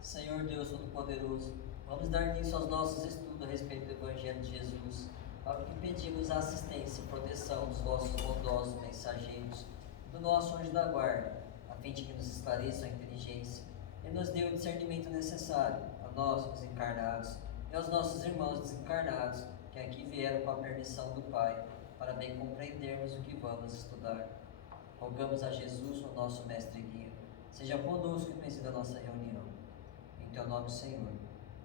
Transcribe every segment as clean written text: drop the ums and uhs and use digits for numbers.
Senhor Deus Todo-Poderoso, vamos dar início aos nossos estudos a respeito do Evangelho de Jesus, ao que pedimos a assistência e proteção dos vossos bondosos mensageiros, do nosso anjo da guarda, a fim de que nos esclareçam a inteligência e nos dê o discernimento necessário a nós, os encarnados, e aos nossos irmãos desencarnados, que aqui vieram com a permissão do Pai, para bem compreendermos o que vamos estudar. Rogamos a Jesus, o nosso mestre e guia, seja conosco e presida a nossa reunião. Em teu nome, Senhor,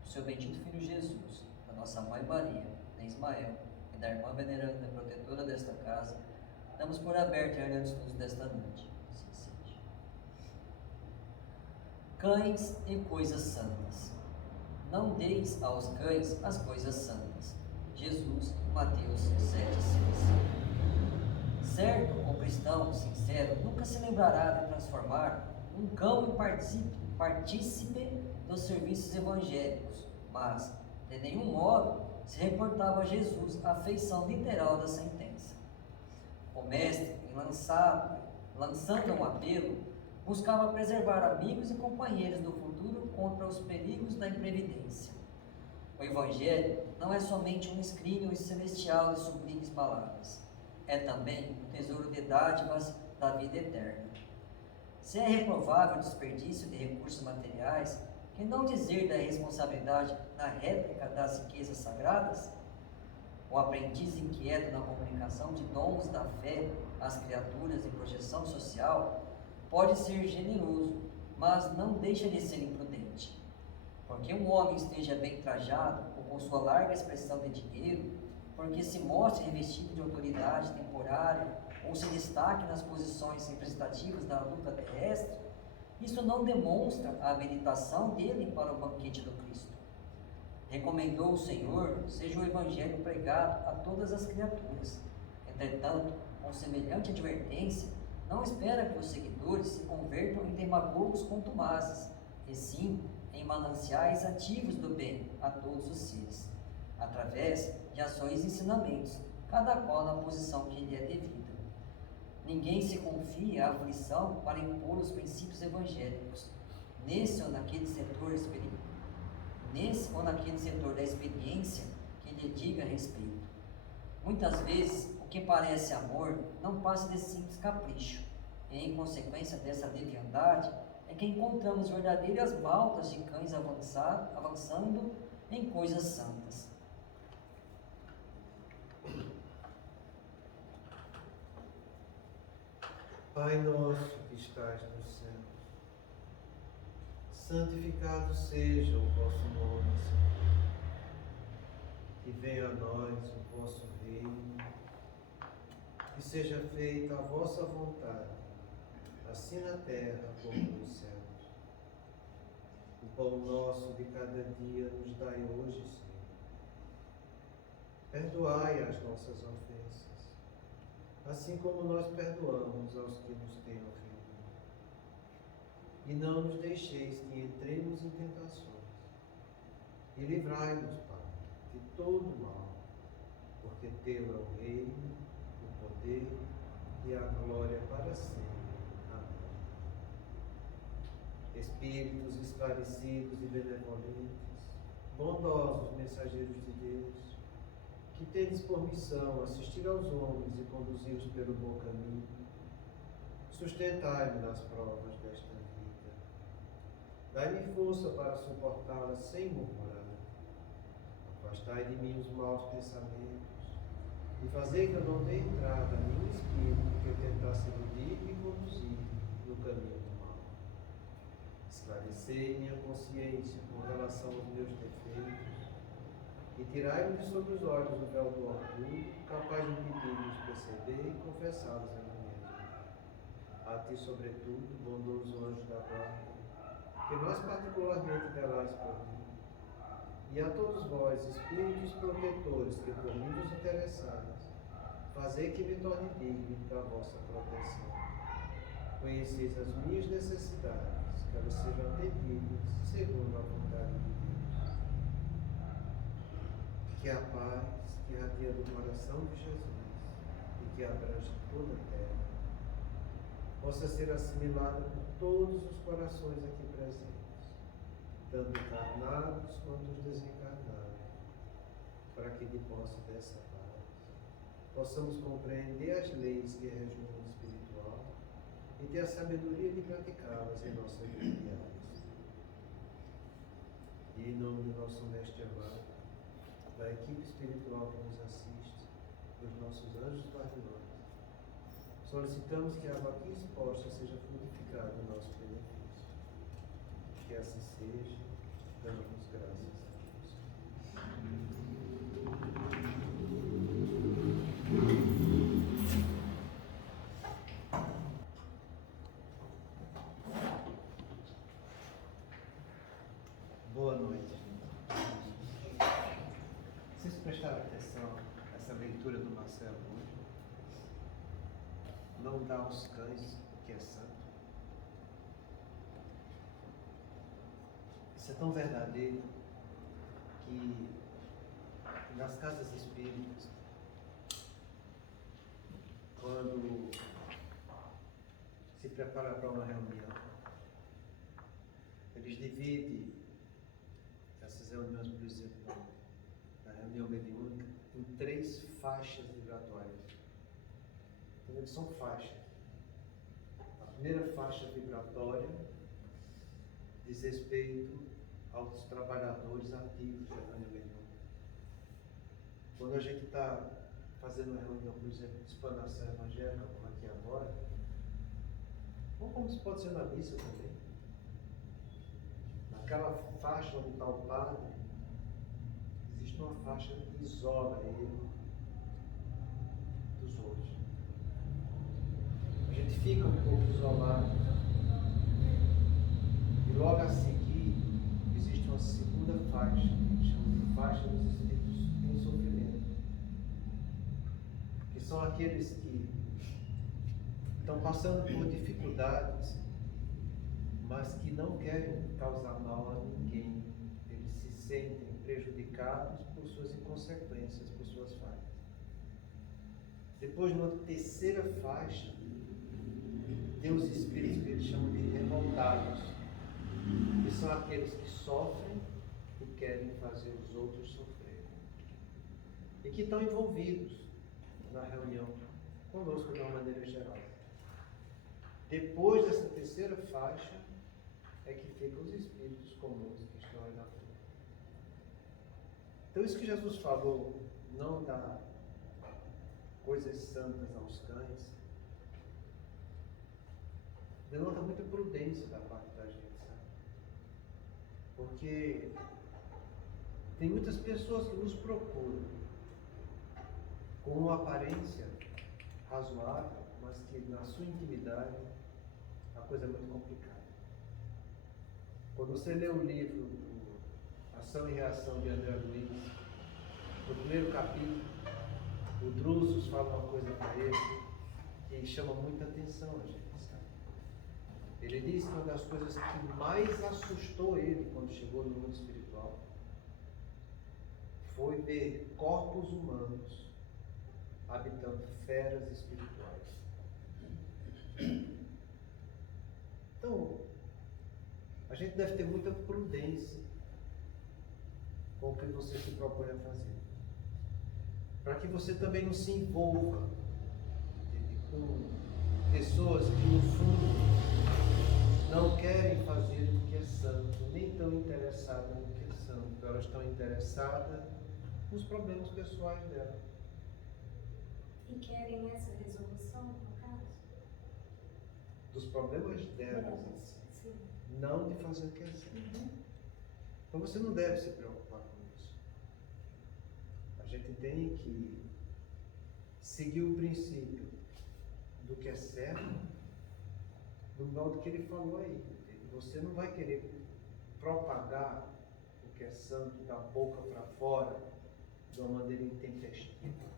do seu bendito Filho Jesus, da nossa Mãe Maria, da Ismael e da irmã veneranda protetora desta casa, damos por aberto e ardente estudos desta noite. Assim seja. Cães e coisas santas. Não deis aos cães as coisas santas. Jesus, Mateus 7,6. Certo, o cristão sincero nunca se lembrará de transformar um cão em partícipe dos serviços evangélicos, mas, de nenhum modo, se reportava a Jesus a feição literal da sentença. O mestre, lançando um apelo, buscava preservar amigos e companheiros do futuro contra os perigos da imprevidência. O Evangelho não é somente um escrínio celestial de sublimes palavras, é também um tesouro de dádivas da vida eterna. Se é reprovável o desperdício de recursos materiais, que não dizer da responsabilidade na réplica das riquezas sagradas? O aprendiz inquieto na comunicação de dons da fé às criaturas em projeção social pode ser generoso, mas não deixa de ser imprudente. Porque um homem esteja bem trajado ou com sua larga expressão de dinheiro, porque se mostre revestido de autoridade temporária ou se destaque nas posições representativas da luta terrestre, isso não demonstra a habilitação dele para o banquete do Cristo. Recomendou o Senhor, seja o Evangelho pregado a todas as criaturas. Entretanto, com semelhante advertência, não espera que os seguidores se convertam em demagogos contumazes, e sim em mananciais ativos do bem a todos os seres, através de ações e ensinamentos, cada qual na posição que lhe é devida. Ninguém se confia à aflição para impor os princípios evangélicos, nesse ou naquele setor da experiência que lhe diga respeito. Muitas vezes, o que parece amor não passa de simples capricho, e em consequência dessa leviandade é que encontramos verdadeiras maltas de cães avançando em coisas santas. Pai nosso que estais nos céus, santificado seja o vosso nome, Senhor. Que venha a nós o vosso reino, que seja feita a vossa vontade, assim na terra como nos céus. O pão nosso de cada dia nos dai hoje, Senhor. Perdoai as nossas ofensas, assim como nós perdoamos aos que nos têm ofendido. E não nos deixeis que entremos em tentações, e livrai-nos, Pai, de todo mal, porque teu é o reino, o poder e a glória para sempre. Amém. Espíritos esclarecidos e benevolentes, bondosos mensageiros de Deus, que tendes por missão assistir aos homens e conduzi-los pelo bom caminho, sustentai-me nas provas desta vida. Dai-me força para suportá-las sem murmurar. Afastai de mim os maus pensamentos e fazei que eu não dê entrada a nenhum espírito que eu tentasse iludir e conduzir no caminho do mal. Esclarecei minha consciência com relação aos meus defeitos e tirai-me de sobre os olhos o véu do orgulho, capaz de impedir-nos perceber e confessá-los a mim mesmo. A ti, sobretudo, bondoso anjo da guarda, que mais particularmente velais por mim, e a todos vós, espíritos protetores que por mim vos interessais, fazei que me torne digno da vossa proteção. Conheceis as minhas necessidades, que elas sejam atendidas segundo a vontade de Deus. Que a paz que irradia do coração de Jesus e que abrange toda a terra possa ser assimilada por todos os corações aqui presentes tanto encarnados quanto os desencarnados, para que de posse dessa paz possamos compreender as leis que regem o mundo espiritual e ter a sabedoria de praticá-las em nossa vida diária. E em nome do nosso Mestre amado, da equipe espiritual que nos assiste, dos nossos anjos guardiões, solicitamos que a água aqui exposta seja frutificada em nosso benefício. Que assim seja, damos graças a Deus. Boa noite. Vocês prestaram atenção nessa leitura do Marcelo hoje? Não dá aos cães o que é santo. Isso é tão verdadeiro que nas casas espíritas, quando se prepara para uma reunião, eles dividem essas reuniões, por exemplo, na reunião mediúnica, em 3 faixas vibratórias. Então, eles são faixas. A primeira faixa vibratória diz respeito aos trabalhadores ativos da reunião mediúnica. Quando a gente está fazendo uma reunião, por exemplo, de explanação evangélica, como aqui agora, ou como isso pode ser na missa também, naquela faixa onde está o padre, existe uma faixa que isola ele dos outros. A gente fica um pouco isolado e logo a seguir existe uma segunda faixa, que chama de faixa dos espíritos em sofrimento, que são aqueles que estão passando por dificuldades, mas que não querem causar mal a ninguém. Eles se sentem prejudicados por suas inconsequências, por suas falhas. Depois, numa terceira faixa, tem os espíritos que eles chamam de revoltados, que são aqueles que sofrem e querem fazer os outros sofrerem, e que estão envolvidos na reunião conosco de uma maneira geral. Depois dessa terceira faixa é que ficam os espíritos comuns que estão aí na frente. Então, isso que Jesus falou, não dá coisas santas aos cães, denota muita prudência da parte da gente, sabe? Porque tem muitas pessoas que nos procuram com uma aparência razoável, mas que na sua intimidade a coisa é muito complicada. Quando você lê o livro do Ação e Reação de André Luiz, no primeiro capítulo, o Drusus fala uma coisa para ele que chama muita atenção a gente, sabe? Ele diz que uma das coisas que mais assustou ele quando chegou no mundo espiritual foi ver corpos humanos habitando feras espirituais. Então, a gente deve ter muita prudência com o que você se propõe a fazer, para que você também não se envolva com pessoas que, no fundo, não querem fazer o que é santo, nem estão interessadas no que é santo. Elas estão interessadas nos problemas pessoais delas. E querem essa resolução, no caso? Dos problemas delas, Sim. não de fazer o que é santo. Então você não deve se preocupar com isso. A gente tem que seguir o princípio do que é certo, do modo que ele falou aí. Você não vai querer propagar o que é santo da boca para fora de uma maneira intempestiva.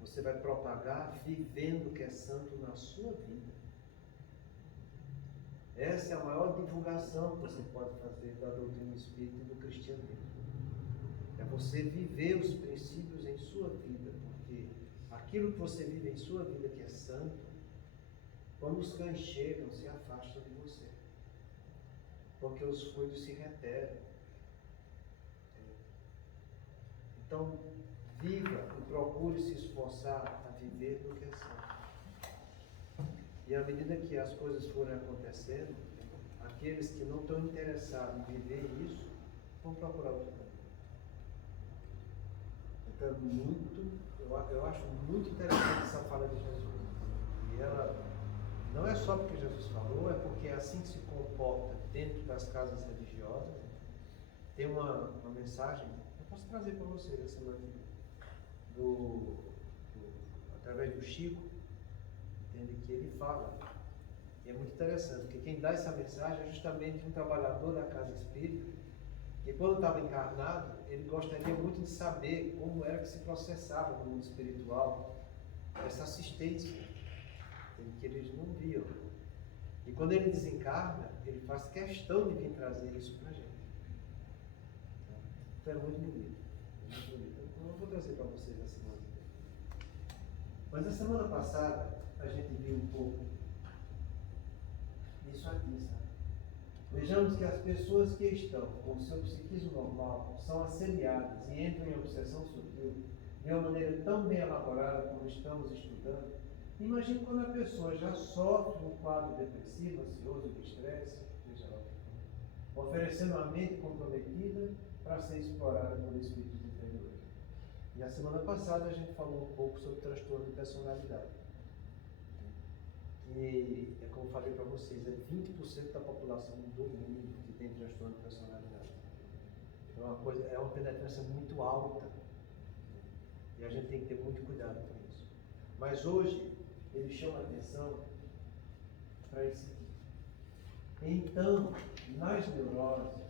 Você vai propagar vivendo o que é santo na sua vida. Essa é a maior divulgação que você pode fazer da doutrina espírita e do cristianismo. É você viver os princípios em sua vida, porque aquilo que você vive em sua vida que é santo, quando os cães chegam, se afastam de você. porque os fluidos se reterem. Então, viva e procure se esforçar a viver no que é santo. E à medida que as coisas forem acontecendo, aqueles que não estão interessados em viver isso, vão procurar outro caminho. Então, eu acho muito interessante essa fala de Jesus. E ela não é só porque Jesus falou, é porque é assim que se comporta dentro das casas religiosas. Tem uma mensagem, eu posso trazer para vocês essa semana, através do Chico, entende, que ele fala. E é muito interessante, porque quem dá essa mensagem é justamente um trabalhador da casa espírita, que quando estava encarnado, ele gostaria muito de saber como era que se processava no mundo espiritual essa assistência, que eles não viam. E quando ele desencarna, ele faz questão de vir trazer isso para a gente. Então é muito bonito. Muito bonito. Eu não vou trazer para vocês a semana. Mas na semana passada, a gente viu um pouco isso aqui, sabe? Vejamos que as pessoas que estão com o seu psiquismo normal são assediadas e entram em obsessão sutil de uma maneira tão bem elaborada como estamos estudando. Imagine quando a pessoa já sofre um quadro depressivo, ansioso, de estresse, seja lá o que for, oferecendo a mente comprometida para ser explorada por espíritos inferiores. E a semana passada a gente falou um pouco sobre transtorno de personalidade. E é como eu falei para vocês, é 20% da população do mundo que tem transtorno de personalidade. Então é uma penetrância muito alta. E a gente tem que ter muito cuidado com isso. Mas hoje ele chama a atenção para isso aqui. Então, nas neuroses,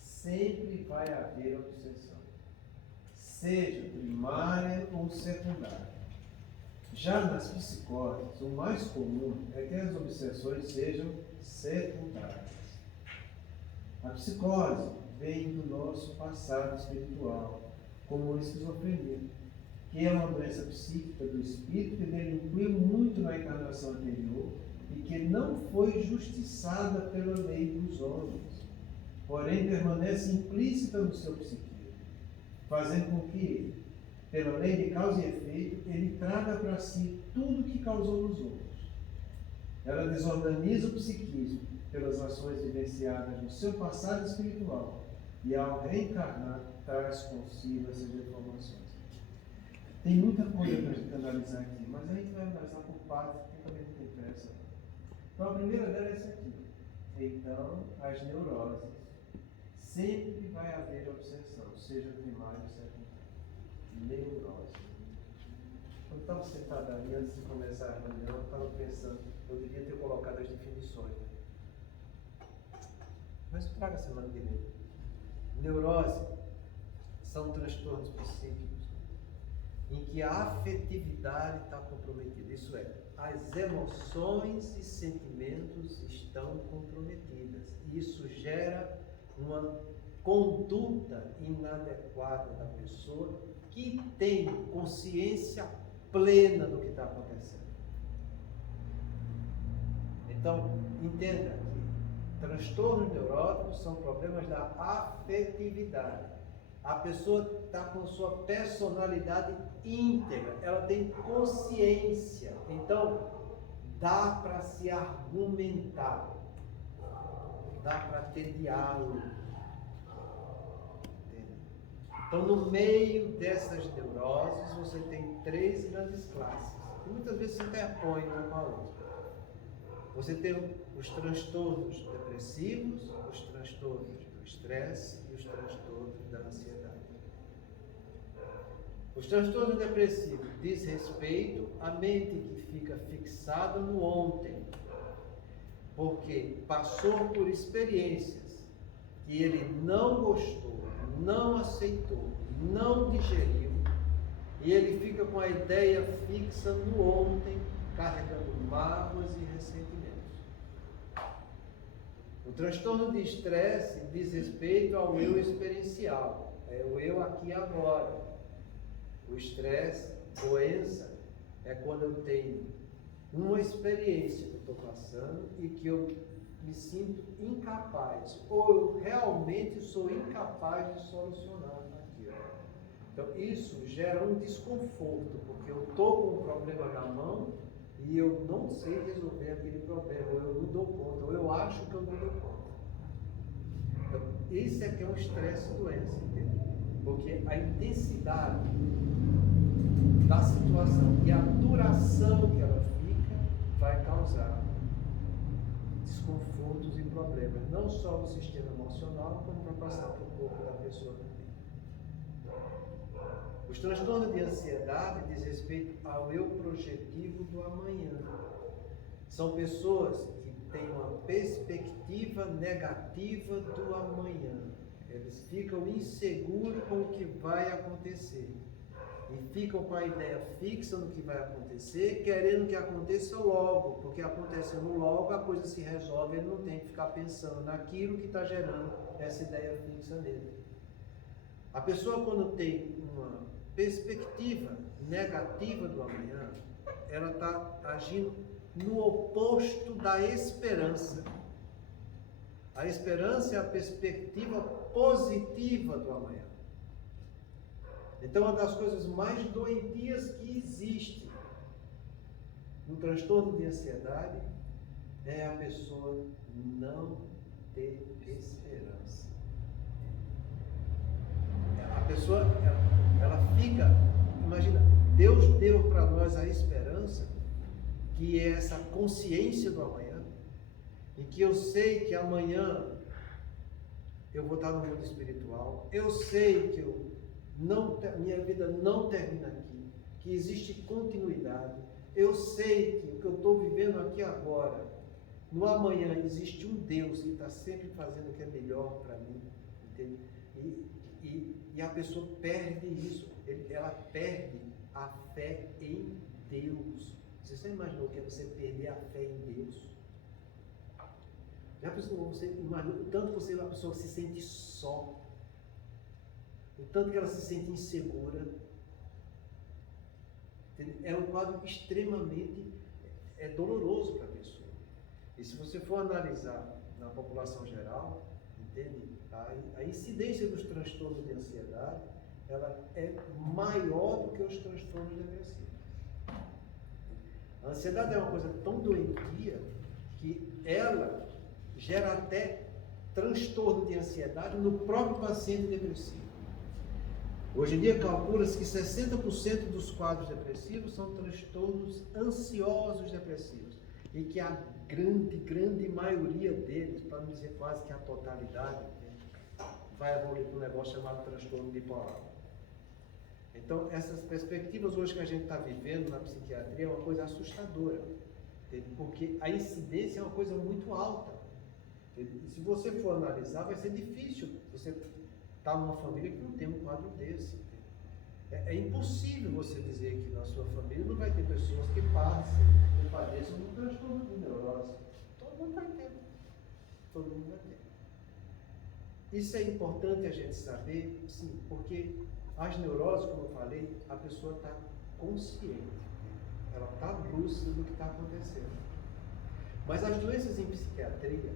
sempre vai haver obsessão, seja primária ou secundária. Já nas psicoses, o mais comum é que as obsessões sejam secundárias. A psicose vem do nosso passado espiritual, como a esquizofrenia, que é uma doença psíquica do espírito que delinquiu muito na encarnação anterior e que não foi justiçada pela lei dos homens, porém permanece implícita no seu psiquismo, fazendo com que, pela lei de causa e efeito, ele traga para si tudo que causou nos outros. Ela desorganiza o psiquismo pelas ações vivenciadas no seu passado espiritual e, ao reencarnar, traz consigo essas deformações. Tem muita coisa para a gente analisar aqui, mas a gente vai analisar por partes, porque também não tem pressa. Então, a primeira dela é essa aqui. Então, as neuroses. Sempre vai haver obsessão, seja primária ou secundária. Neurose. Quando eu estava sentado ali, antes de começar a reunião, eu estava pensando, eu devia ter colocado as definições, né? Mas traga a semana que vem. Neurose são transtornos psíquicos em que a afetividade está comprometida, isso é, as emoções e sentimentos estão comprometidas. Isso gera uma conduta inadequada da pessoa que tem consciência plena do que está acontecendo. Então, entenda que transtornos neuróticos são problemas da afetividade. A pessoa está com sua personalidade íntegra, ela tem consciência, então dá para se argumentar, dá para ter diálogo. Entende? Então, no meio dessas neuroses, você tem 3 grandes classes, que muitas vezes se interpõem uma com a outra. Você tem os transtornos depressivos, os transtornos do estresse e os transtornos da ansiedade. Os transtornos depressivos diz respeito à mente que fica fixada no ontem, porque passou por experiências que ele não gostou, não aceitou, não digeriu, e ele fica com a ideia fixa no ontem, carregando mágoas e ressentimentos. O transtorno de estresse diz respeito ao eu experiencial, é o eu aqui e agora. O estresse, doença, é quando eu tenho uma experiência que eu estou passando e que eu me sinto incapaz, ou eu realmente sou incapaz de solucionar aquilo. Então, isso gera um desconforto, porque eu estou com um problema na mão e eu não sei resolver aquele problema, ou eu não dou conta, ou eu acho que eu não dou conta. Então, esse aqui é um estresse doença, entende? Porque a intensidade da situação e a duração que ela fica vai causar desconfortos e problemas, não só no sistema emocional, como vai passar para o corpo da pessoa também. Os transtornos de ansiedade diz respeito ao eu projetivo do amanhã. São pessoas que têm uma perspectiva negativa do amanhã. Eles ficam inseguros com o que vai acontecer. E ficam com a ideia fixa no que vai acontecer, querendo que aconteça logo, porque acontecendo logo a coisa se resolve, ele não tem que ficar pensando naquilo que está gerando essa ideia fixa nele. A pessoa, quando tem uma perspectiva negativa do amanhã, ela está agindo no oposto da esperança. A esperança é a perspectiva positiva do amanhã. Então, uma das coisas mais doentias que existe no transtorno de ansiedade é a pessoa não ter esperança. A pessoa, ela fica, imagina, Deus deu para nós a esperança, que é essa consciência do amanhã, em que eu sei que amanhã eu vou estar no mundo espiritual, eu sei que minha vida não termina aqui, que existe continuidade, eu sei que o que eu estou vivendo aqui agora, no amanhã existe um Deus que está sempre fazendo o que é melhor para mim, entende? E a pessoa perde isso, ela perde a fé em Deus. Você já imaginou que é você perder a fé em Deus? Já pensou, você imaginou o tanto que você é uma pessoa que se sente só, o tanto que ela se sente insegura? É um quadro extremamente doloroso para a pessoa. E se você for analisar na população geral, entende? A incidência dos transtornos de ansiedade, ela é maior do que os transtornos depressivos. A ansiedade é uma coisa tão doentia que ela gera até transtorno de ansiedade no próprio paciente depressivo. Hoje em dia calcula-se que 60% dos quadros depressivos são transtornos ansiosos depressivos e que a grande maioria deles, para não dizer quase que a totalidade, vai evoluir para um negócio chamado transtorno bipolar. Então, essas perspectivas hoje que a gente está vivendo na psiquiatria é uma coisa assustadora, entende? Porque a incidência é uma coisa muito alta. Entende? E se você for analisar, vai ser difícil você estar numa família que não tem um quadro desse. É impossível você dizer que na sua família não vai ter pessoas que passem, que padeçam de um transtorno de neurose. Todo mundo vai ter. Todo mundo vai ter. Isso é importante a gente saber, sim, porque as neuroses, como eu falei, a pessoa está consciente, ela está lúcida do que está acontecendo. Mas as doenças em psiquiatria,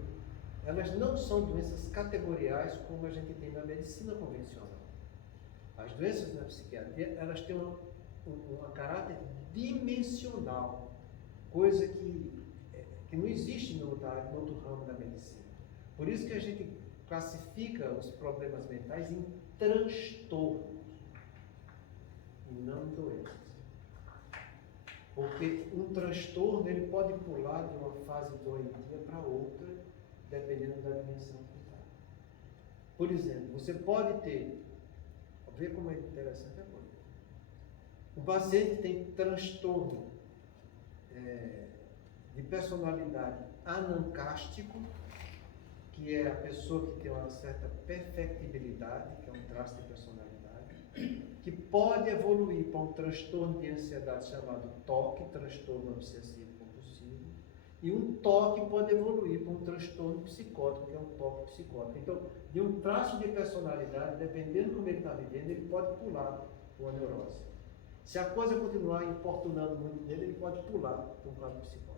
elas não são doenças categoriais como a gente tem na medicina convencional. As doenças na psiquiatria, elas têm um caráter dimensional, coisa que não existe no outro ramo da medicina. Por isso que a gente classifica os problemas mentais em transtornos e não em doenças. Porque um transtorno ele pode pular de uma fase doentia para outra, dependendo da dimensão que está. Por exemplo, você pode ter, vê como é interessante a coisa. O paciente tem transtorno de personalidade anancástico, que é a pessoa que tem uma certa perfectibilidade, que é um traço de personalidade, que pode evoluir para um transtorno de ansiedade chamado TOC, transtorno obsessivo compulsivo, e um TOC pode evoluir para um transtorno psicótico, que é um TOC psicótico. Então, de um traço de personalidade, dependendo de como ele está vivendo, ele pode pular para uma neurose. Se a coisa continuar importunando muito nele, ele pode pular para um quadro psicótico.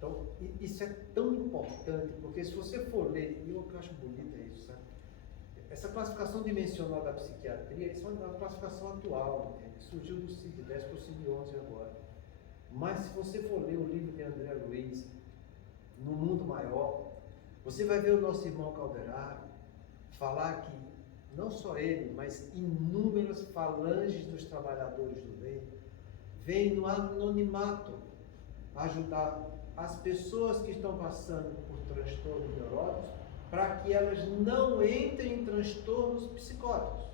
Então, isso é tão importante, porque se você for ler, e eu acho bonito isso, sabe? Essa classificação dimensional da psiquiatria, isso é uma classificação atual, entende? Surgiu do CID-10 para o CID-11 agora. Mas se você for ler o livro de André Luiz, No Mundo Maior, você vai ver o nosso irmão Calderaro falar que não só ele, mas inúmeras falanges dos trabalhadores do bem vêm no anonimato ajudar as pessoas que estão passando por transtornos neuróticos para que elas não entrem em transtornos psicóticos.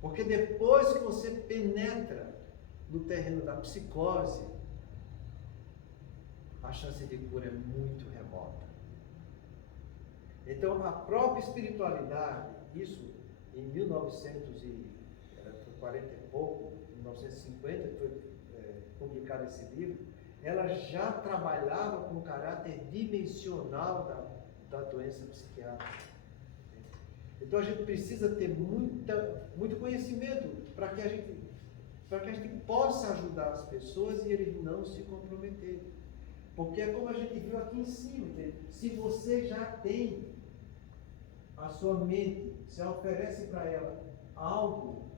Porque depois que você penetra no terreno da psicose, a chance de cura é muito remota. Então, a própria espiritualidade, isso em 1940 e pouco, 1950, que foi publicado esse livro, ela já trabalhava com o caráter dimensional da doença psiquiátrica. Então, a gente precisa ter muito conhecimento para que a gente possa ajudar as pessoas e eles não se comprometerem. Porque é como a gente viu aqui em cima, entende? Se você já tem a sua mente, se oferece para ela algo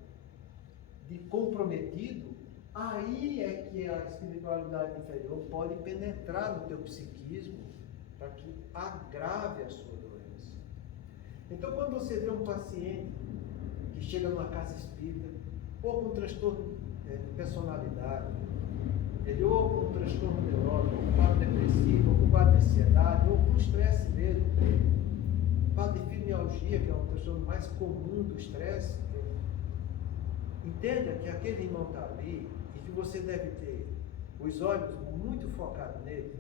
de comprometido, aí é que a espiritualidade inferior pode penetrar no teu psiquismo para que agrave a sua doença. Então, quando você vê um paciente que chega numa casa espírita, ou com transtorno de personalidade, ou com transtorno neurótico, ou com quadro depressivo, ou com quadro de ansiedade, ou com estresse mesmo, quadro de fibromialgia, que é um transtorno mais comum do estresse, entenda que aquele irmão está ali e que você deve ter os olhos muito focados nele,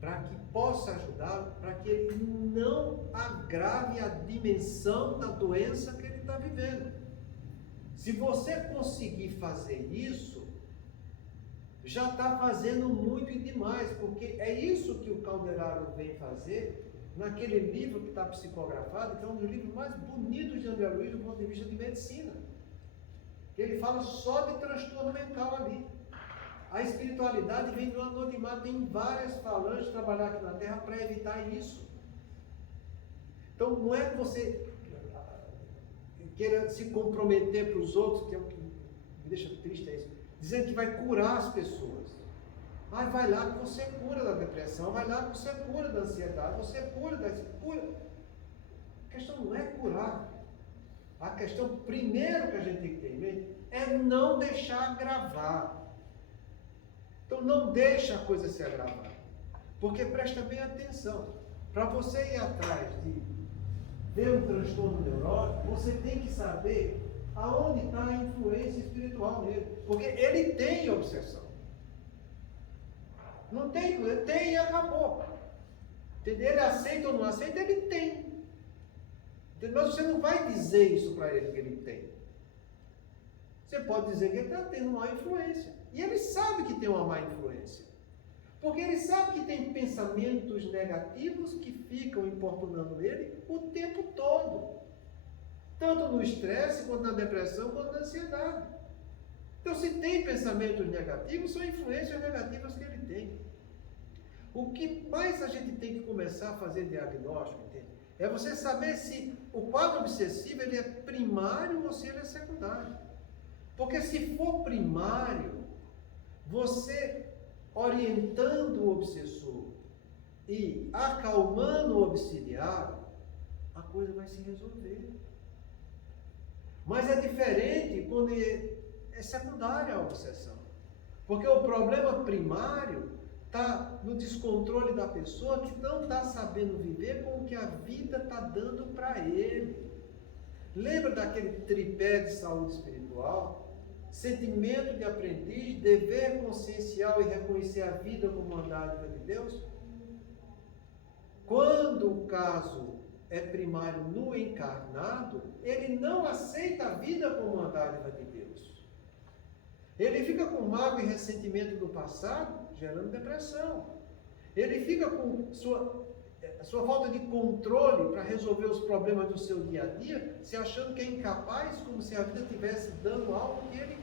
para que possa ajudá-lo, para que ele não agrave a dimensão da doença que ele está vivendo. Se você conseguir fazer isso, já está fazendo muito e demais, porque é isso que o Calderaro vem fazer naquele livro que está psicografado, que é um dos livros mais bonitos de André Luiz do ponto de vista de medicina. Ele fala só de transtorno mental ali. A espiritualidade vem do anonimato, tem várias falanges de trabalhar aqui na Terra para evitar isso. Então não é que você queira se comprometer para os outros, que é o que me deixa triste, é isso, dizendo que vai curar as pessoas. Mas vai lá que você cura da depressão, vai lá que você cura da ansiedade, você cura da... A questão não é curar. A questão, primeiro que a gente tem que ter em mente, é não deixar agravar. Então não deixa a coisa se agravar. Porque presta bem atenção. Para você ir atrás de ver um transtorno neurótico, você tem que saber aonde está a influência espiritual nele. Porque ele tem obsessão. Não tem, ele tem e acabou. Entendeu? Ele aceita ou não aceita, ele tem. Entendeu? Mas você não vai dizer isso para ele que ele tem. Você pode dizer que ele está tendo uma má influência. E ele sabe que tem uma má influência. Porque ele sabe que tem pensamentos negativos que ficam importunando ele o tempo todo. Tanto no estresse, quanto na depressão, quanto na ansiedade. Então, se tem pensamentos negativos, são influências negativas que ele tem. O que mais a gente tem que começar a fazer diagnóstico, entende? É você saber se o quadro obsessivo ele é primário ou se ele é secundário. Porque se for primário, você orientando o obsessor e acalmando o obsidiário, a coisa vai se resolver. Mas é diferente quando é secundária a obsessão. Porque o problema primário está no descontrole da pessoa que não está sabendo viver com o que a vida está dando para ele. Lembra daquele tripé de saúde espiritual? Sentimento de aprendiz, dever consciencial e reconhecer a vida como uma dádiva de Deus? Quando o caso é primário no encarnado, ele não aceita a vida como uma dádiva de Deus. Ele fica com mágoa e ressentimento do passado, gerando depressão. Ele fica com sua falta de controle para resolver os problemas do seu dia a dia, se achando que é incapaz, como se a vida estivesse dando algo que ele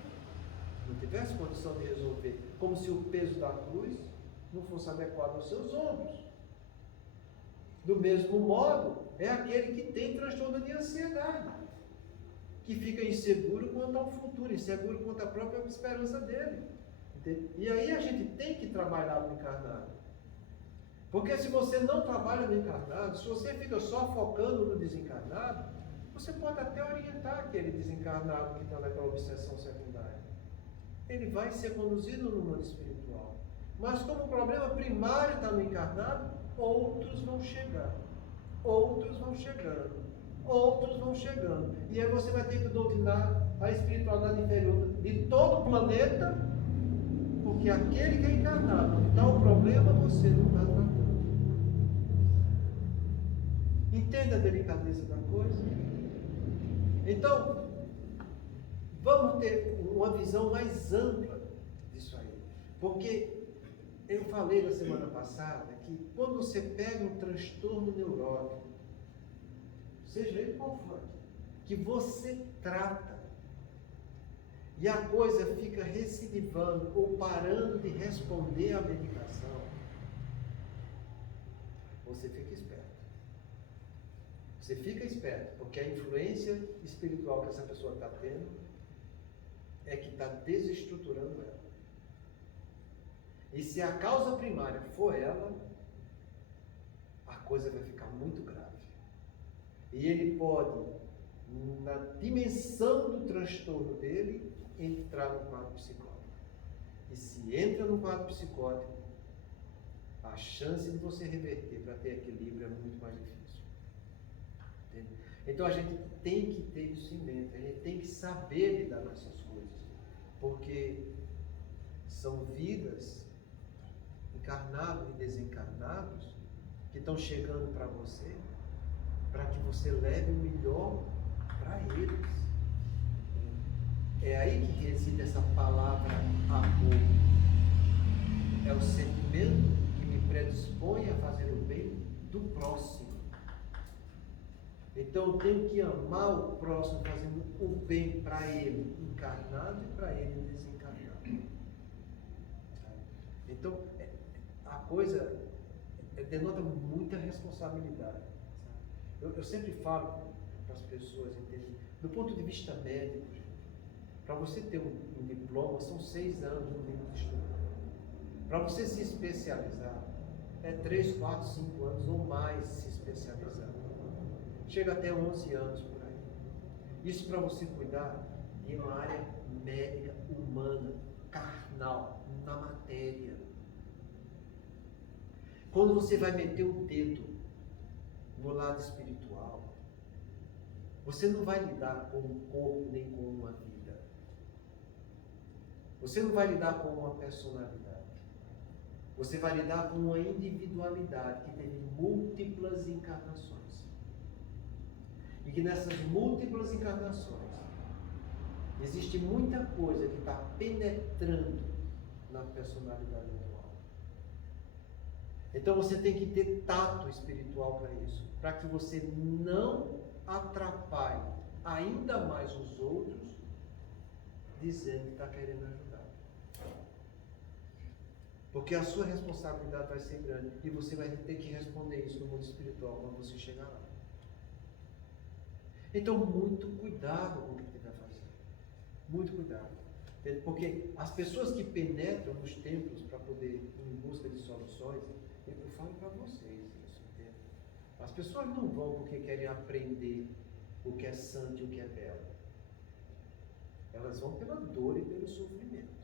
não tivesse condição de resolver, como se o peso da cruz não fosse adequado aos seus ombros. Do mesmo modo, é aquele que tem transtorno de ansiedade, que fica inseguro quanto ao futuro, inseguro quanto à própria esperança dele. Entende? E aí a gente tem que trabalhar no encarnado. Porque se você não trabalha no encarnado, se você fica só focando no desencarnado, você pode até orientar aquele desencarnado que está naquela obsessão secundária. Ele vai ser conduzido no mundo espiritual. Mas como o problema primário está no encarnado, outros vão chegando. Outros vão chegando. Outros vão chegando. E aí você vai ter que doutrinar a espiritualidade inferior de todo o planeta, porque aquele que é encarnado, onde está o problema, você não está tratando. Entenda a delicadeza da coisa? Então, vamos ter uma visão mais ampla disso aí. Porque eu falei na semana passada que quando você pega um transtorno neurótico, seja ele qual for, que você trata, e a coisa fica recidivando ou parando de responder à medicação, você fica esperto. Você fica esperto, porque a influência espiritual que essa pessoa está tendo é que está desestruturando ela. E se a causa primária for ela, a coisa vai ficar muito grave. E ele pode, na dimensão do transtorno dele, entrar no quadro psicótico. E se entra no quadro psicótico, a chance de você reverter para ter equilíbrio é muito mais difícil. Entende? Então a gente tem que ter isso em mente, a gente tem que saber lidar com essas coisas, porque são vidas, encarnados e desencarnados, que estão chegando para você, para que você leve o melhor para eles. É aí que reside essa palavra amor. É o sentimento que me predispõe a fazer o bem do próximo. Então eu tenho que amar o próximo, fazendo o bem para ele encarnado e para ele desencarnado. Então a coisa denota muita responsabilidade. Eu sempre falo para as pessoas, entende? Do ponto de vista médico, para você ter um diploma, são 6 anos no mínimo de estudo. Para você se especializar, é 3, 4, 5 anos ou mais se especializar. Chega até 11 anos por aí. Isso para você cuidar de uma área médica, humana, carnal, na matéria. Quando você vai meter o dedo no lado espiritual, você não vai lidar com um corpo nem com uma vida. Você não vai lidar com uma personalidade. Você vai lidar com uma individualidade que teve múltiplas encarnações. E que nessas múltiplas encarnações existe muita coisa que está penetrando na personalidade atual. Então você tem que ter tato espiritual para isso, para que você não atrapalhe ainda mais os outros, dizendo que está querendo ajudar. Porque a sua responsabilidade vai ser grande e você vai ter que responder isso no mundo espiritual quando você chegar lá. Então, muito cuidado com o que você vai fazer. Muito cuidado. Porque as pessoas que penetram nos templos para poder ir em busca de soluções, eu falo para vocês isso, entende? As pessoas não vão porque querem aprender o que é santo e o que é belo. Elas vão pela dor e pelo sofrimento.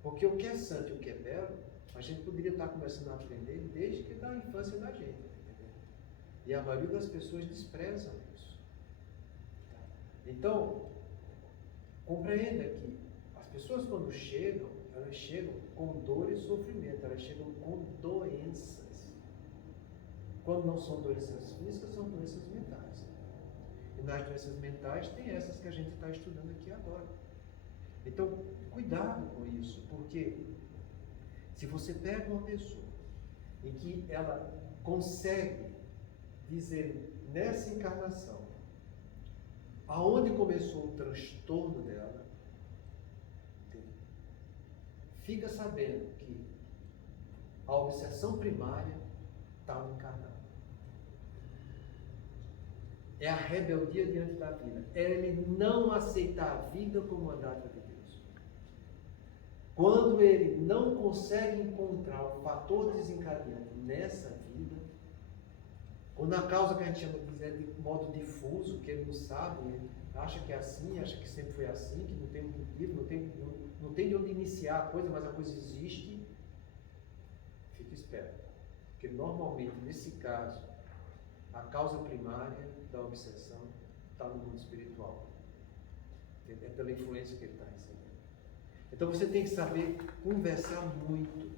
Porque o que é santo e o que é belo, a gente poderia estar começando a aprender desde que da infância da gente. Entendeu? E a maioria das pessoas desprezam isso. Então, compreenda que as pessoas quando chegam, elas chegam com dor e sofrimento, elas chegam com doenças. Quando não são doenças físicas, são doenças mentais. E nas doenças mentais tem essas que a gente está estudando aqui agora. Então, cuidado com isso, porque se você pega uma pessoa em que ela consegue dizer nessa encarnação aonde começou o transtorno dela, fica sabendo que a obsessão primária está no encarnado. É a rebeldia diante da vida. É ele não aceitar a vida como uma dádiva de Deus. Quando ele não consegue encontrar o fator desencadeante nessa vida, quando a causa que a gente chama de modo difuso, que ele não sabe, ele acha que é assim, acha que sempre foi assim, que não tem um motivo, não tem de onde iniciar a coisa, mas a coisa existe, fica esperto. Porque normalmente, nesse caso, a causa primária da obsessão está no mundo espiritual. É pela influência que ele está recebendo. Então você tem que saber conversar muito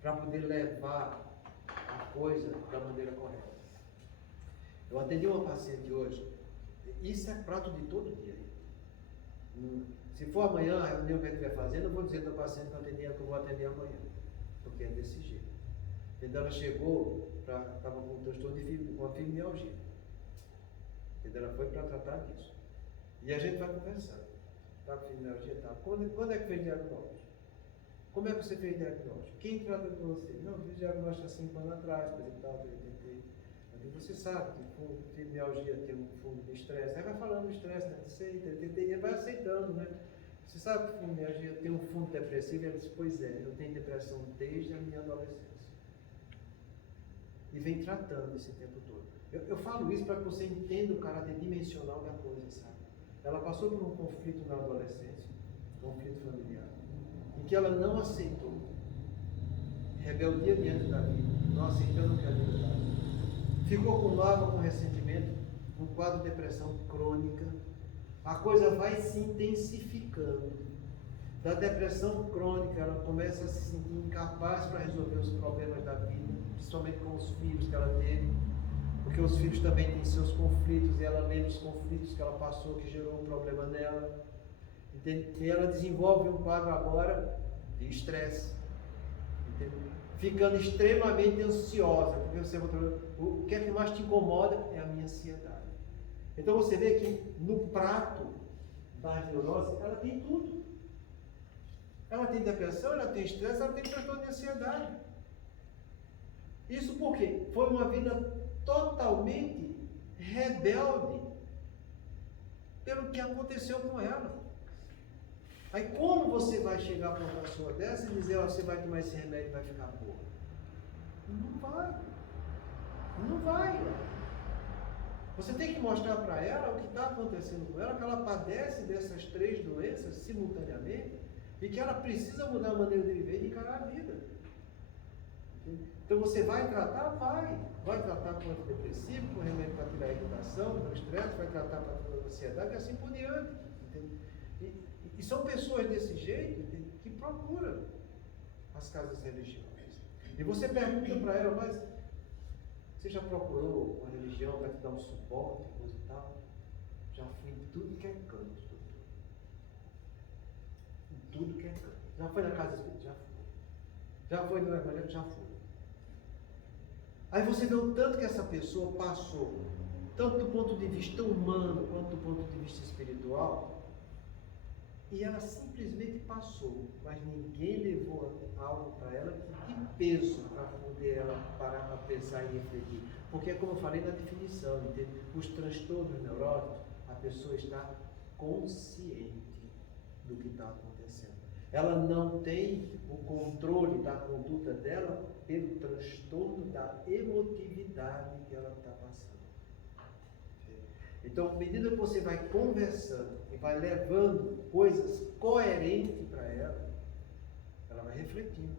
para poder levar a coisa da maneira correta. Eu atendi uma paciente hoje, isso é prato de todo dia. Se for amanhã, a reunião que eu estiver fazendo, eu vou dizer para a paciente que eu vou atender amanhã, porque é desse jeito. Então ela chegou, estava com um transtorno com uma fibromialgia. Então ela foi para tratar disso. E a gente vai conversar. Está com fibromialgia? Tá. Quando é que fez diagnóstico? Como é que você fez diagnóstico? Quem trata de você? Não, eu fiz diagnóstico há 5 anos atrás, por exemplo, eu tentei. Você sabe que fibromialgia tem um fundo de estresse. Aí vai falando do estresse, né? Aceita, ele vai aceitando, né? Você sabe que fibromialgia tem um fundo depressivo? Ele disse, pois é, eu tenho depressão desde a minha adolescência. E vem tratando esse tempo todo. Eu falo isso para que você entenda o caráter dimensional da coisa, sabe? Ela passou por um conflito na adolescência, conflito familiar, em que ela não aceitou. Rebeldia diante da vida, não aceitando o que a vida dá. Ficou com mágoa, com ressentimento, um quadro de depressão crônica. A coisa vai se intensificando. Da depressão crônica, ela começa a se sentir incapaz para resolver os problemas da vida, principalmente com os filhos que ela teve, porque os filhos também têm seus conflitos, e ela lembra os conflitos que ela passou, que gerou um problema nela. E ela desenvolve um quadro agora de estresse, ficando extremamente ansiosa, porque o que é que mais te incomoda é a minha ansiedade. Então você vê que no prato das neuroses, ela tem tudo. Ela tem depressão, ela tem estresse, ela tem transtorno de ansiedade. Isso porque foi uma vida totalmente rebelde pelo que aconteceu com ela. Aí como você vai chegar para uma pessoa dessa e dizer, você vai tomar esse remédio e vai ficar boa? Não vai. Não vai. Você tem que mostrar para ela o que está acontecendo com ela, que ela padece dessas 3 doenças simultaneamente e que ela precisa mudar a maneira de viver e de encarar a vida. Então você vai tratar? Vai tratar com antidepressivo, com remédio para tirar a irritação, para o estresse, vai tratar para a ansiedade e assim por diante. E são pessoas desse jeito que procuram as casas religiosas. E você pergunta para ela, mas você já procurou uma religião para te dar um suporte, coisa e tal? Já fui em tudo que é canto, doutor. Em tudo que é canto. Já foi na casa espírita? Já fui. Já foi no evangelho? Já fui. Aí você vê o tanto que essa pessoa passou, tanto do ponto de vista humano quanto do ponto de vista espiritual, e ela simplesmente passou, mas ninguém levou algo para ela de peso para poder ela parar para pensar e refletir. Porque, como eu falei na definição, entende? Os transtornos neuróticos, a pessoa está consciente do que está acontecendo. Ela não tem o controle da conduta dela pelo transtorno da emotividade que ela está passando. Então, à medida que você vai conversando e vai levando coisas coerentes para ela, ela vai refletindo,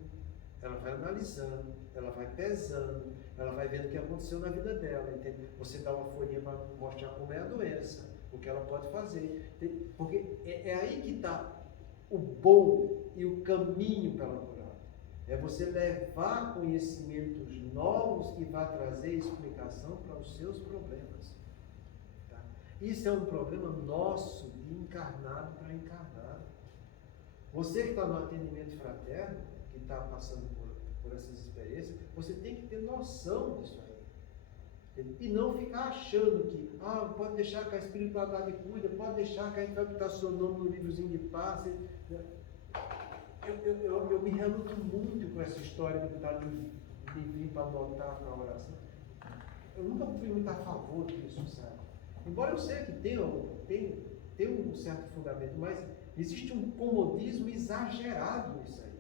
ela vai analisando, ela vai pesando, ela vai vendo o que aconteceu na vida dela, entende? Você dá uma folhinha para mostrar como é a doença, o que ela pode fazer, porque é aí que está o bom e o caminho para ela curar. É você levar conhecimentos novos que vai trazer explicação para os seus problemas. Tá? Isso é um problema nosso de encarnado para encarnado. Você que está no atendimento fraterno, que está passando por essas experiências, você tem que ter noção disso aí. E não ficar achando que, pode deixar que a espiritualidade cuida, pode deixar que a gente vai botar seu nome no livrozinho de passe. eu me reluto muito com essa história de vir para anotar na oração. Eu nunca fui muito a favor disso, sabe? Embora eu sei que tem um certo fundamento, mas existe um comodismo exagerado nisso aí.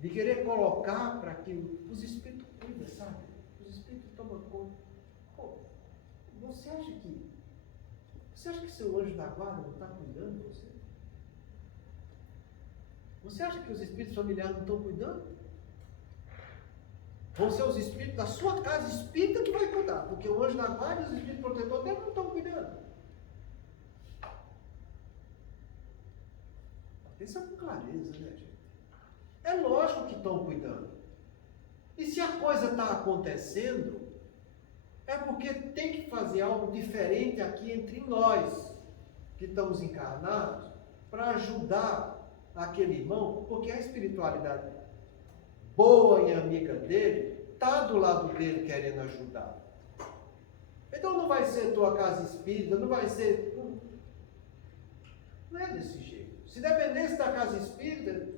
De querer colocar para que os espíritos cuidem, sabe? Os espíritos tomam conta. Pô, você acha que seu anjo da guarda não está cuidando de você? Você acha que os espíritos familiares não estão cuidando? Vão ser os espíritos da sua casa espírita que vai cuidar, porque o anjo da guarda e os espíritos protetores dele não estão cuidando. Pensa com clareza, né, gente? É lógico que estão cuidando. E se a coisa está acontecendo, é porque tem que fazer algo diferente aqui entre nós, que estamos encarnados, para ajudar aquele irmão, porque a espiritualidade boa e amiga dele está do lado dele querendo ajudar. Então não vai ser tua casa espírita, não vai ser... Não é desse jeito. Se dependesse da casa espírita,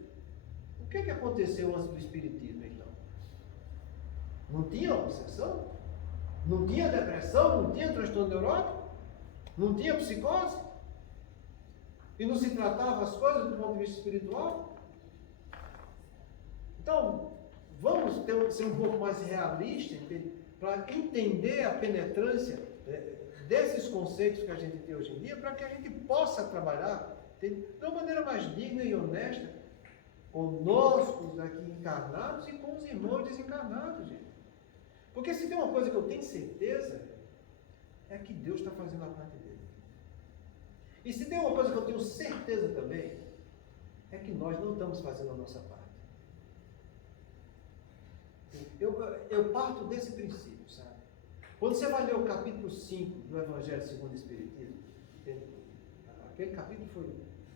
o que aconteceu antes do espiritismo, então? Não tinha obsessão? Não tinha depressão? Não tinha transtorno neurótico? Não tinha psicose? E não se tratava as coisas do ponto de vista espiritual? Então, vamos ser um pouco mais realistas para entender a penetrância desses conceitos que a gente tem hoje em dia, para que a gente possa trabalhar de uma maneira mais digna e honesta conosco aqui encarnados e com os irmãos desencarnados, gente. Porque se tem uma coisa que eu tenho certeza, é que Deus está fazendo a parte dele. E se tem uma coisa que eu tenho certeza também, é que nós não estamos fazendo a nossa parte. Eu parto desse princípio, sabe? Quando você vai ler o capítulo 5 do Evangelho segundo o Espiritismo, aquele capítulo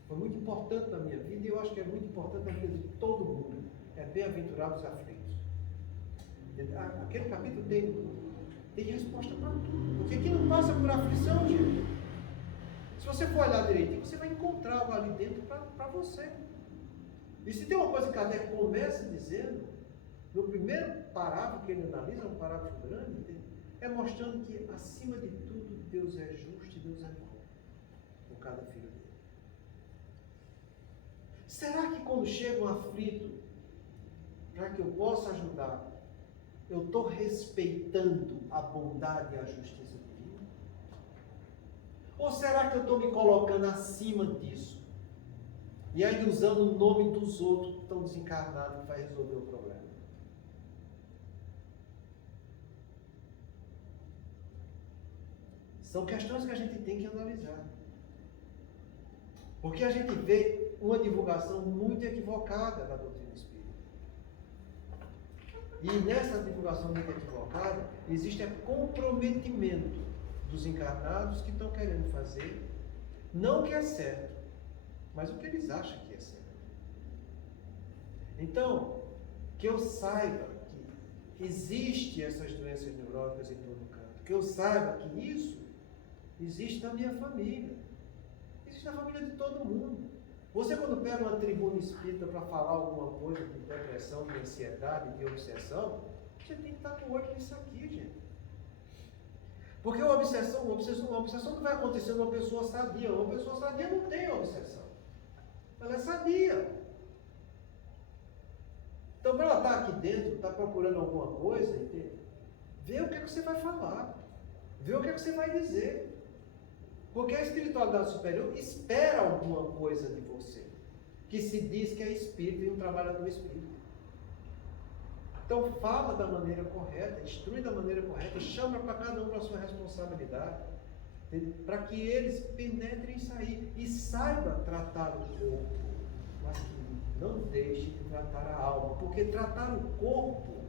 foi muito importante na minha vida e eu acho que é muito importante na vida de todo mundo. É bem-aventurados os aflitos. Aquele capítulo tem resposta para tudo. Porque aqui não passa por aflição, gente. Se você for olhar direitinho, você vai encontrar algo ali dentro para você. E se tem uma coisa que Kardec começa dizendo, no primeiro parágrafo que ele analisa, um parágrafo grande, é mostrando que, acima de tudo, Deus é justo e Deus é bom com cada filho dele. Será que quando chega um aflito, para que eu possa ajudar, eu estou respeitando a bondade e a justiça divina? Ou será que eu estou me colocando acima disso? E ainda usando o nome dos outros que estão desencarnados que vai resolver o problema? São questões que a gente tem que analisar. Porque a gente vê uma divulgação muito equivocada da doutrina espírita. E nessa divulgação muito equivocada, existe comprometimento dos encarnados que estão querendo fazer, não o que é certo, mas o que eles acham que é certo. Então, que eu saiba que existe essas doenças neuróticas em todo canto, que eu saiba que isso existe na minha família, existe na família de todo mundo. Você, quando pega uma tribuna espírita para falar alguma coisa de depressão, de ansiedade, de obsessão, você tem que estar com o olho nisso aqui, gente. Porque uma obsessão não vai acontecer numa pessoa sadia. Uma pessoa sadia não tem obsessão. Ela é sadia. Então, para ela estar aqui dentro, estar procurando alguma coisa, vê o que você vai falar. Vê o que você vai dizer. Porque a espiritualidade superior espera alguma coisa de você, que se diz que é espírito e um trabalhador espírita. Então fala da maneira correta, instrui da maneira correta, chama para cada um para a sua responsabilidade, para que eles penetrem isso aí e saiba tratar o corpo, mas que não deixe de tratar a alma, porque tratar o corpo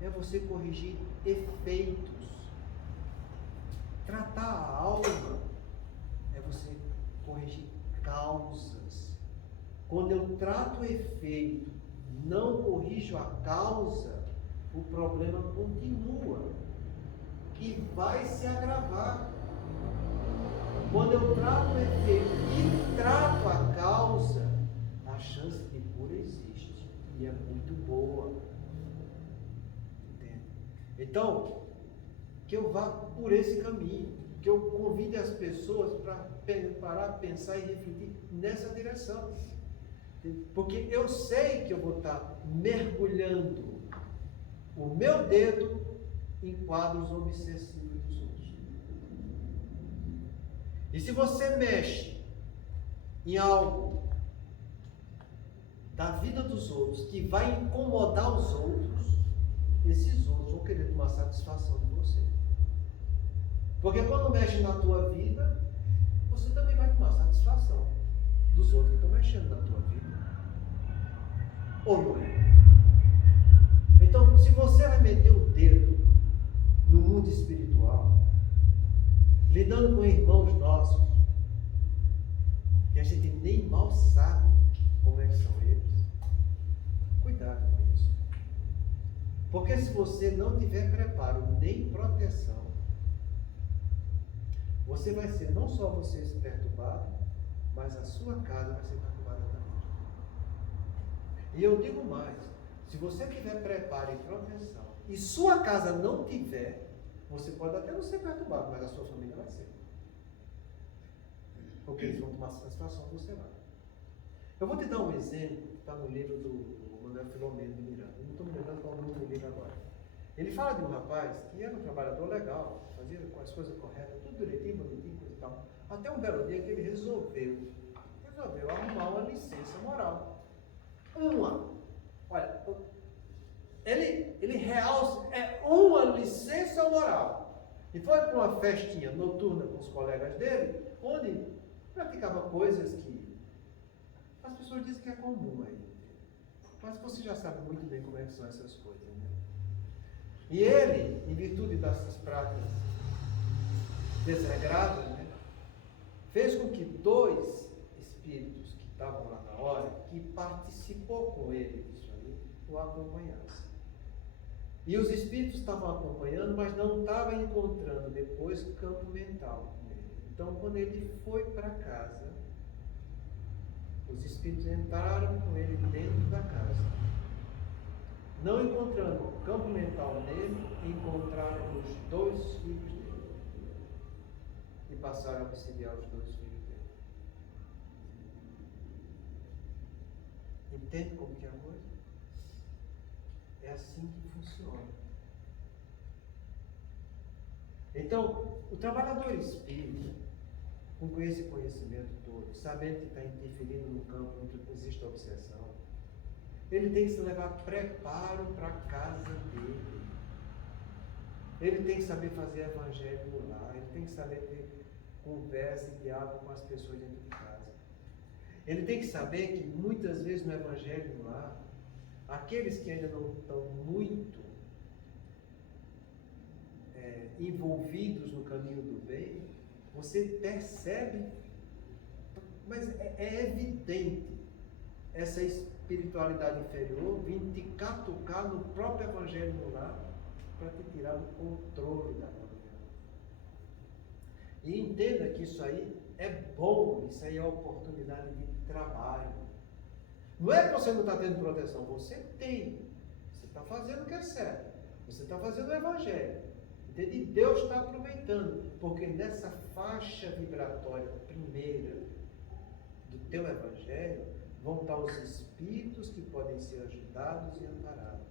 é você corrigir efeitos. Tratar a alma é você corrigir causas. Quando eu trato o efeito, não corrijo a causa, o problema continua e vai se agravar. Quando eu trato o efeito e trato a causa, as chance de cura existe e é muito boa. Entende? Então, que eu vá por esse caminho, que eu convide as pessoas para parar, pensar e refletir nessa direção. Porque eu sei que eu vou estar mergulhando o meu dedo em quadros obsessivos dos outros. E se você mexe em algo da vida dos outros que vai incomodar os outros, esses outros vão querer tomar satisfação de você. Porque quando mexe na tua vida, você também vai tomar satisfação dos outros que estão mexendo na tua vida. Ou não é? Então, se você vai meter o dedo no mundo espiritual, lidando com irmãos nossos, que a gente nem mal sabe como é que são eles, cuidado com isso. Porque se você não tiver preparo nem proteção, você vai ser, não só você perturbado, mas a sua casa vai ser perturbada também. E eu digo mais, se você tiver preparo e proteção, e sua casa não tiver, você pode até não ser perturbado, mas a sua família vai ser. Porque eles vão tomar satisfação do seu lado. Eu vou te dar um exemplo, que está no livro do Manuel Filomeno de Miranda. Eu não estou me lembrando qual é o nome do livro agora. Ele fala de um rapaz que era um trabalhador legal, fazia as coisas corretas, tudo direitinho, bonitinho, coisa e tal. Até um belo dia que ele resolveu arrumar uma licença moral. Olha, ele realça, é uma licença moral. E foi para uma festinha noturna com os colegas dele, onde praticava coisas que as pessoas dizem que é comum aí. Mas você já sabe muito bem como é que são essas coisas, né? E ele, em virtude dessas práticas desagradáveis, né, fez com que 2 espíritos que estavam lá na hora, que participou com ele disso aí, o acompanhassem. E os espíritos estavam acompanhando, mas não estavam encontrando depois campo mental nele. Então, quando ele foi para casa, os espíritos entraram com ele dentro da casa. Não encontrando campo mental nele, encontraram os 2 filhos dele. E passaram a obsidiar os 2 filhos dele. Entende como que é a coisa? É assim que funciona. Então, o trabalhador espírita, com esse conhecimento todo, sabendo que está interferindo no campo onde existe a obsessão, ele tem que se levar preparo para a casa dele. Ele tem que saber fazer evangelho no lar, ele tem que saber ter conversa e diálogo com as pessoas dentro de casa. Ele tem que saber que muitas vezes no evangelho no lar, aqueles que ainda não estão muito envolvidos no caminho do bem, você percebe, mas é evidente essa espiritualidade inferior vindo te catucar no próprio evangelho no lar para te tirar do controle da tua vida. E entenda que isso aí é bom, isso aí é oportunidade de trabalho. Não é que você não está tendo proteção, você tem. Você está fazendo o que é certo. Você está fazendo o evangelho. Entende? Deus está aproveitando, porque nessa faixa vibratória primeira do teu evangelho vão estar os espíritos que podem ser ajudados e amparados.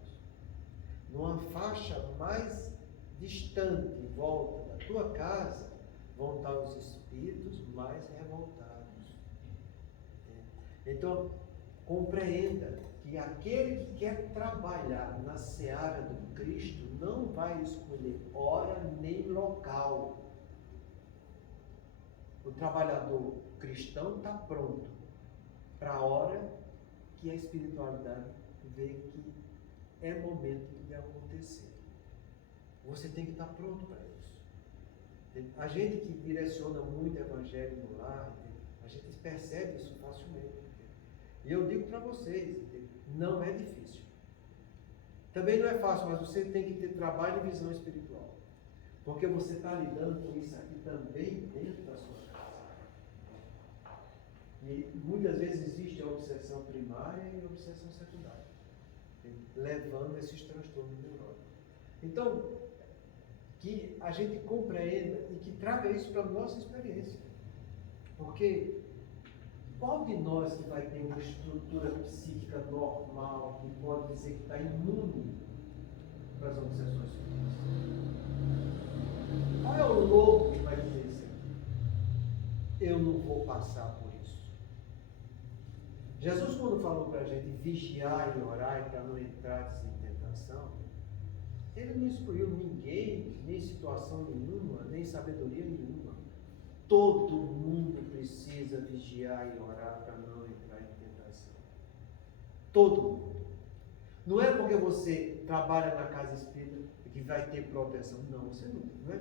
Numa faixa mais distante, em volta da tua casa, vão estar os espíritos mais revoltados. Então, compreenda que aquele que quer trabalhar na seara do Cristo não vai escolher hora nem local. O trabalhador cristão está pronto para a hora que a espiritualidade vê que é momento de acontecer. Você tem que estar pronto para isso. A gente que direciona muito o evangelho no lar, a gente percebe isso facilmente. E eu digo para vocês, não é difícil. Também não é fácil, mas você tem que ter trabalho e visão espiritual. Porque você está lidando com isso aqui também dentro da sua casa. E muitas vezes existe a obsessão primária e a obsessão secundária, levando esses transtornos neurônicos. Então, que a gente compreenda e que traga isso para a nossa experiência. Porque qual de nós que vai ter uma estrutura psíquica normal que pode dizer que está imune para as obsessões físicas? Qual é o louco que vai dizer isso aqui? Eu não vou passar por isso. Jesus, quando falou para a gente vigiar e orar para não entrar em tentação, ele não excluiu ninguém, nem situação nenhuma, nem sabedoria nenhuma. Todo mundo precisa vigiar e orar para não entrar em tentação. Todo mundo. Não é porque você trabalha na casa espírita que vai ter proteção. Não, você não é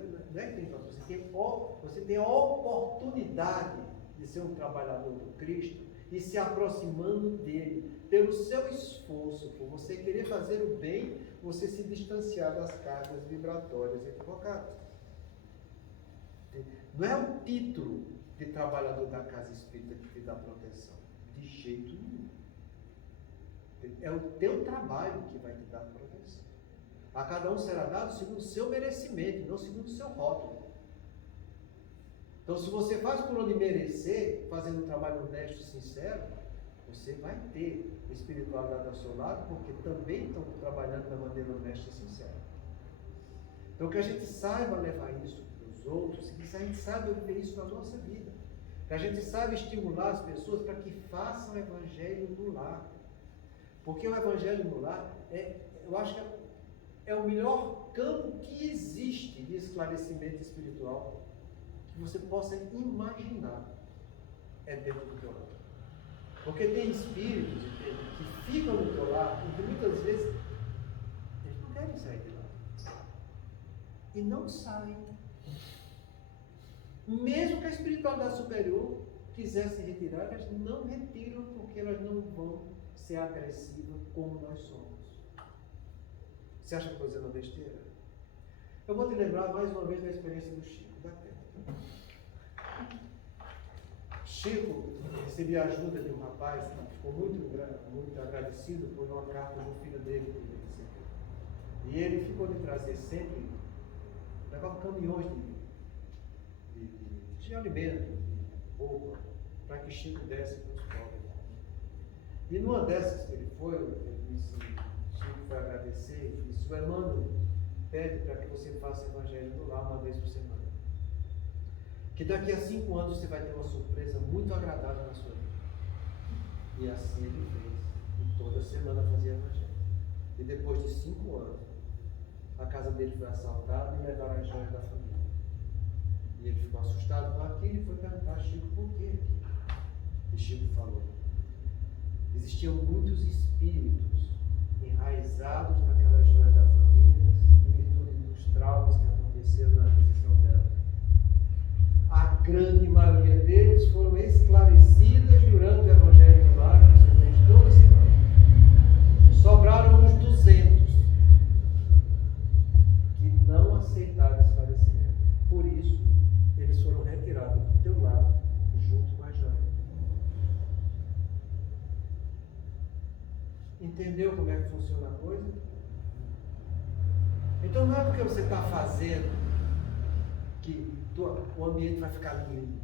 que tem proteção. Você tem a oportunidade de ser um trabalhador do Cristo e se aproximando dele. Pelo seu esforço, por você querer fazer o bem, você se distanciar das cargas vibratórias equivocadas. Não é o título de trabalhador da casa espírita que te dá proteção. De jeito nenhum. É o teu trabalho que vai te dar proteção. A cada um será dado segundo o seu merecimento, não segundo o seu rótulo. Então, se você faz por onde merecer, fazendo um trabalho honesto e sincero, você vai ter espiritualidade ao seu lado, porque também estão trabalhando da maneira honesta e sincera. Então, que a gente saiba levar isso para os outros, que a gente saiba viver isso na nossa vida. Que a gente saiba estimular as pessoas para que façam o evangelho no lar. Porque o evangelho no lar, eu acho que é o melhor campo que existe de esclarecimento espiritual que você possa imaginar. É dentro do teu lar. Porque tem espíritos que ficam no teu lar e que muitas vezes eles não querem sair de lá. E não saem. Mesmo que a espiritualidade superior quisesse se retirar, elas não retiram porque elas não vão ser agressivas como nós somos. Você acha que estou dizendo uma besteira? Eu vou te lembrar mais uma vez da experiência do Chico. Dá tempo. Chico recebia ajuda de um rapaz que ficou muito agradecido por uma carta do filho dele que ele recebeu. E ele ficou de trazer sempre, levava caminhões de alimento, de roupa, para que Chico desse para os pobres. E numa dessas que ele foi, ele disse, Chico foi agradecer e disse, o Emmanuel pede para que você faça o evangelho no lar uma vez por semana. Que daqui a 5 anos você vai ter uma surpresa muito agradável na sua vida. E assim ele fez. E toda semana fazia evangelho. E depois de 5 anos, a casa dele foi assaltada e levaram as joias da família. E ele ficou assustado com aquilo e foi perguntar a Chico por quê. E Chico falou, existiam muitos espíritos enraizados naquelas joias da família em virtude dos traumas que aconteceram na aquisição dela. A grande maioria deles foram esclarecidas durante o Evangelho no Lar, que você fez toda semana. Sobraram uns 200 que não aceitaram esclarecimento. Por isso, eles foram retirados do teu lar junto com a joia. Entendeu como é que funciona a coisa? Então não é porque você está fazendo que o ambiente vai ficar limpo.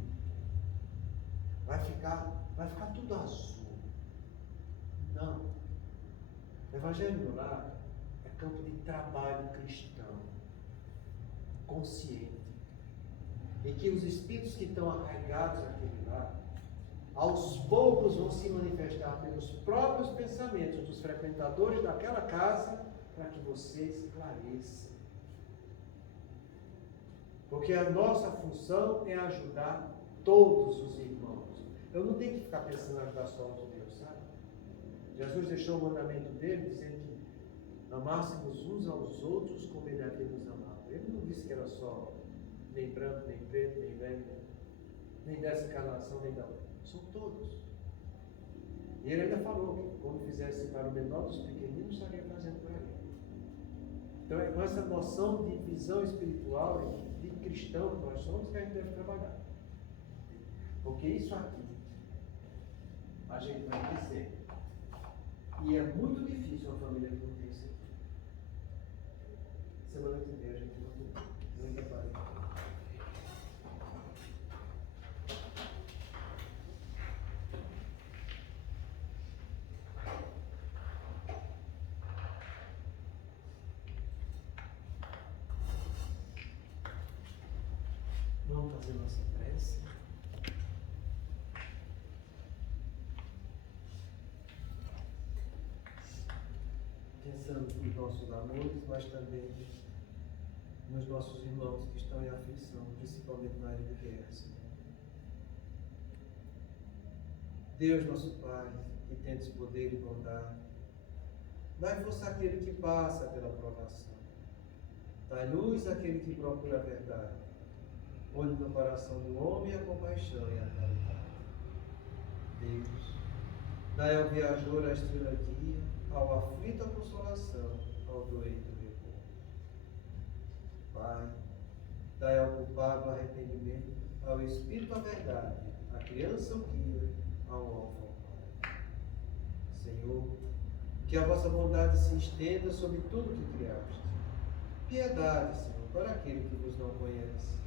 Vai ficar tudo azul. Não. O Evangelho no Lar é campo de trabalho cristão, consciente. E que os espíritos que estão arraigados naquele lar, aos poucos vão se manifestar pelos próprios pensamentos dos frequentadores daquela casa, para que você esclareça. Porque a nossa função é ajudar todos os irmãos. Eu não tenho que ficar pensando em ajudar só os meus, sabe? Jesus deixou o mandamento dele dizendo que amássemos uns aos outros como ele havia nos amado. Ele não disse que era só nem branco, nem preto, nem velho, nem dessa encarnação, nem da outra. São todos. E ele ainda falou que quando fizesse para o menor dos pequeninos, estaria fazendo para ele. Então é com essa noção de visão espiritual e de cristão que nós somos que a gente deve trabalhar. Porque isso aqui ajeitando que sempre. E é muito difícil uma família que não tem isso aqui. Semana que vem a gente não ainda para. Vamos fazer nossa prece. Pensando nos nossos amores, mas também nos nossos irmãos que estão em aflição, principalmente na área de guerra, Senhor. Deus, nosso Pai, que tendes poder e bondade, dai força àquele que passa pela provação. Dai luz àquele que procura a verdade. Põe no coração do homem a compaixão e a caridade. Deus, dai ao viajor a estrela guia, ao aflito a consolação, ao doente o repouso. Pai, dai ao culpado o arrependimento, ao espírito a verdade, à criança o guia, ao órfão o pai. Senhor, que a vossa bondade se estenda sobre tudo que criaste. Piedade, Senhor, para aquele que vos não conhece.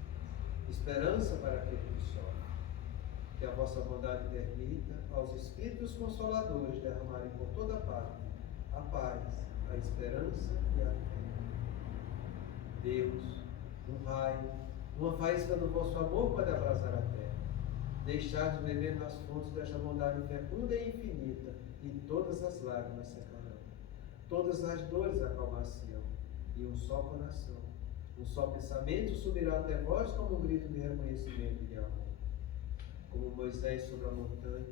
Esperança para aquele que sofre. Que a vossa bondade permita aos Espíritos Consoladores derramarem por toda parte a paz, a esperança e a fé. Deus, um raio, uma faísca do vosso amor pode abrasar a terra. Deixai de beber nas fontes desta bondade fecunda e infinita, e todas as lágrimas secarão. Todas as dores acalmar-se-ão, e um só coração, um só pensamento subirá até vós como um grito de reconhecimento e de amor. Como Moisés sobre a montanha,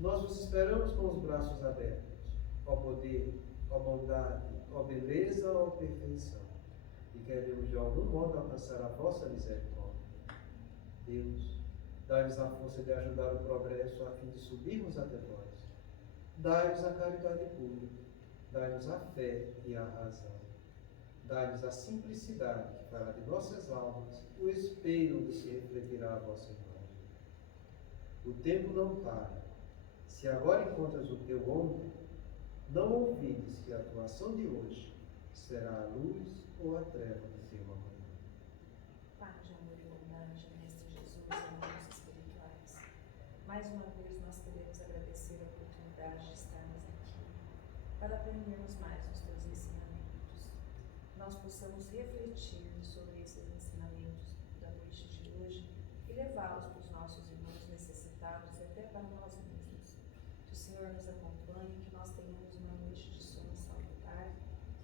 nós vos esperamos com os braços abertos, ó poder, ó bondade, ó beleza, ó perfeição, e queremos de algum modo alcançar a vossa misericórdia. Deus, dai-nos a força de ajudar o progresso a fim de subirmos até vós. Dai-nos a caridade pública, dai-nos a fé e a razão. Dai-nos a simplicidade que fará de nossas almas o espelho onde se refletirá a vossa imagem. O tempo não para. Se agora encontras o teu ontem, não ouvides que a tua ação de hoje será a luz ou a treva do teu amanhã. Pai de amor e bondade, Mestre Jesus e amigos espirituais, mais uma vez nós queremos agradecer a oportunidade de estarmos aqui para aprendermos mais os teus ensinamentos. Nós possamos refletir sobre esses ensinamentos da noite de hoje e levá-los para os nossos irmãos necessitados e até para nós mesmos. Que o Senhor nos acompanhe, que nós tenhamos uma noite de sono salutar,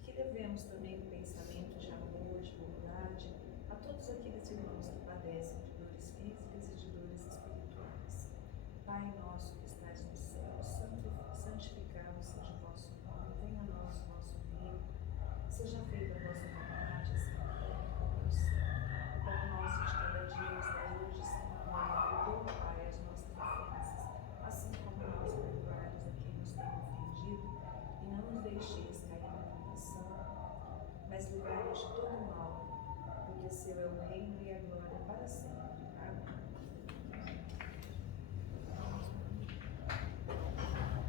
que levemos também o pensamento de amor, de bondade a todos aqueles irmãos que padecem de dores físicas e de dores espirituais. Pai nosso que estais no céu, santificado seja o vosso nome, venha a nós o vosso reino, seja feita a vossa vontade, assim na terra como no céu. O pão nosso de cada dia nos dai hoje, Senhor, perdoa, Pai, as nossas ofensas, assim como nós perdoarmos a quem nos tem ofendido, e não nos deixeis cair na tentação, mas livrai-nos de todo mal, porque seu é o reino e a glória para sempre.